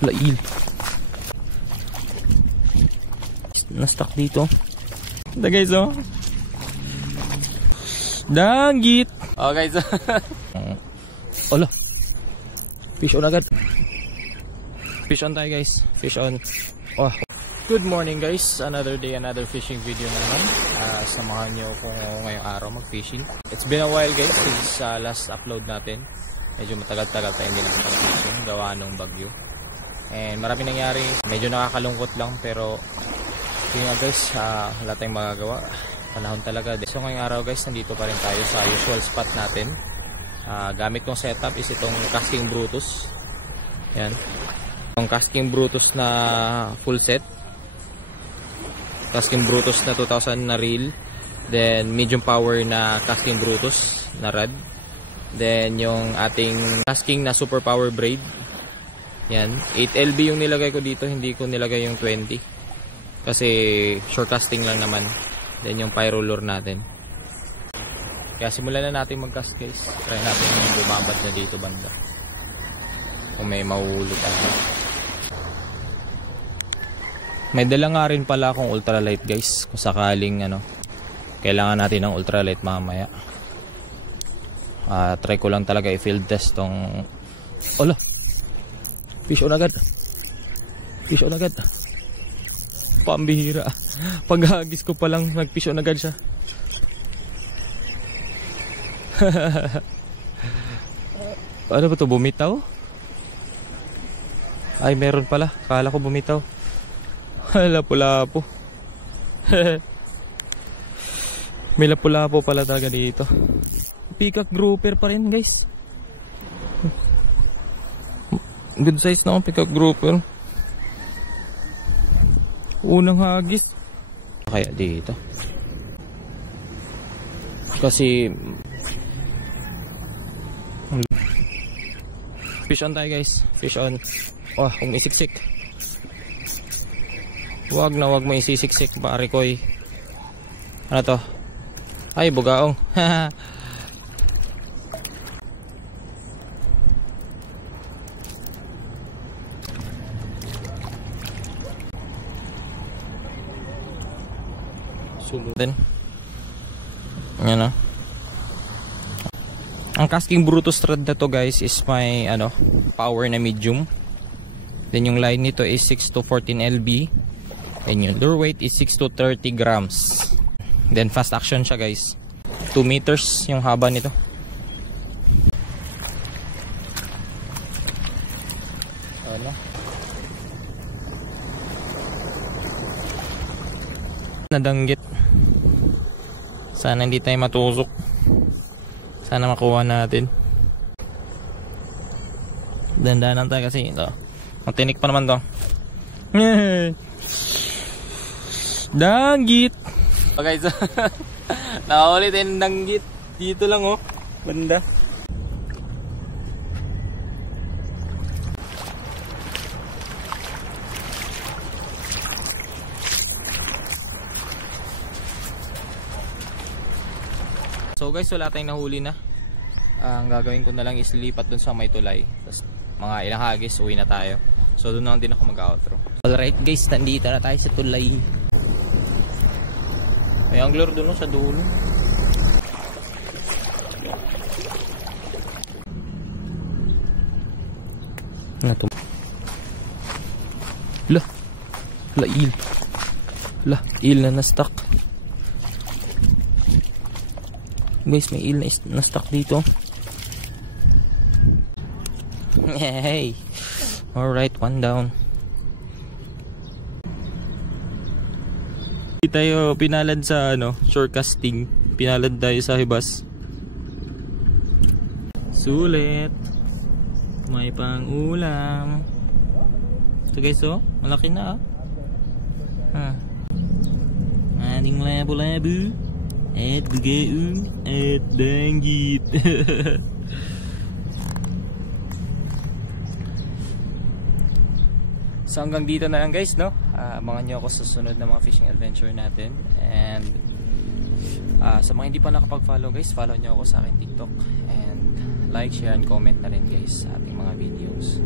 Lail. Na-stuck dito. Ito guys, oh. Danggit. Oh guys. Ola. Fish on agad. Fish on tayo guys. Fish on. Oh. Good morning guys. Another day, another fishing video na naman. Samahan nyo kung ngayong araw mag-fishing. It's been a while guys since last upload natin. Medyo matagal-tagal tayo hindi nakapag-fishing. Gawa ng bagyo. And marami nangyari. Medyo nakakalungkot lang pero yun nga guys, wala tayong magagawa. Panahon talaga. So ngayong araw guys, nandito pa rin tayo sa usual spot natin. Gamit kong setup is itong Casking Brutus. Yan. Itong Casking Brutus na full set. Casking Brutus na 2000 na reel. Then medium power na Casking Brutus na rod. Then yung ating Casking na super power braid. Yan. 8LB yung nilagay ko dito. Hindi ko nilagay yung 20. Kasi short casting lang naman. Then yung pyro lure natin. Kaya simulan na natin mag-cast guys. Try natin yung bumabad na dito banda. Kung may mahuhulog tayo. May dala nga rin pala akong ultralight guys. Kung sakaling kailangan natin ng ultralight mamaya. Try ko lang talaga i-field test tong Ola. Fish on agad. Fish on agad. Pambihira. Paghagis ko pa lang nag-fish on agad siya. Ano ba to? Bumitaw? Ay meron pala. Kala ko bumitaw. Lapu-lapo. May lapu-lapo pala talaga dito. Peacock grouper pa rin guys. Good size na peacock grouper. Unang hagis. Kaya dito. Kasi fish on tayo guys. Fish on. Oh, kung isiksik. Wag mo isisiksik pare koy. Ano to? Ay, bugaong. Then ang Casking Brutus thread na to guys is my power na medium. Then yung line nito is 6 to 14 lb. Then yung lure weight is 6 to 30 grams. Then fast action siya guys. 2 meters yung haba nito. Nadanggit. Sana hindi tayo matusok. Sana makuha natin. Dandanan tayo kasi ito. Matinik pa naman to. Danggit. Okay, so nakaulit yung danggit. Dito lang oh. Banda. So guys, wala tayong nahuli na. Ang gagawin ko na lang is lipat dun sa may tulay. Tapos mga ilang hagis, uwi na tayo. So dun na din ako mag-outro. Alright guys, nandito na tayo sa tulay. May angler dun sa dulo. Ano to? Lail. Il na na-stuck. Guys, may eel na stuck dito. Hey. Alright, one down. Hindi tayo pinalad sa short casting. Pinalad tayo sa hibas. Sulit. May pang ulam. Ito guys, oh, malaki na Ating labo-labo. At gugaong at danggit. So hanggang dito na lang guys, abangan nyo ako sa susunod na mga fishing adventure natin. And sa mga hindi pa nakapag-follow guys, follow nyo ako sa aking TikTok. And like, share, and comment na rin guys sa ating mga videos.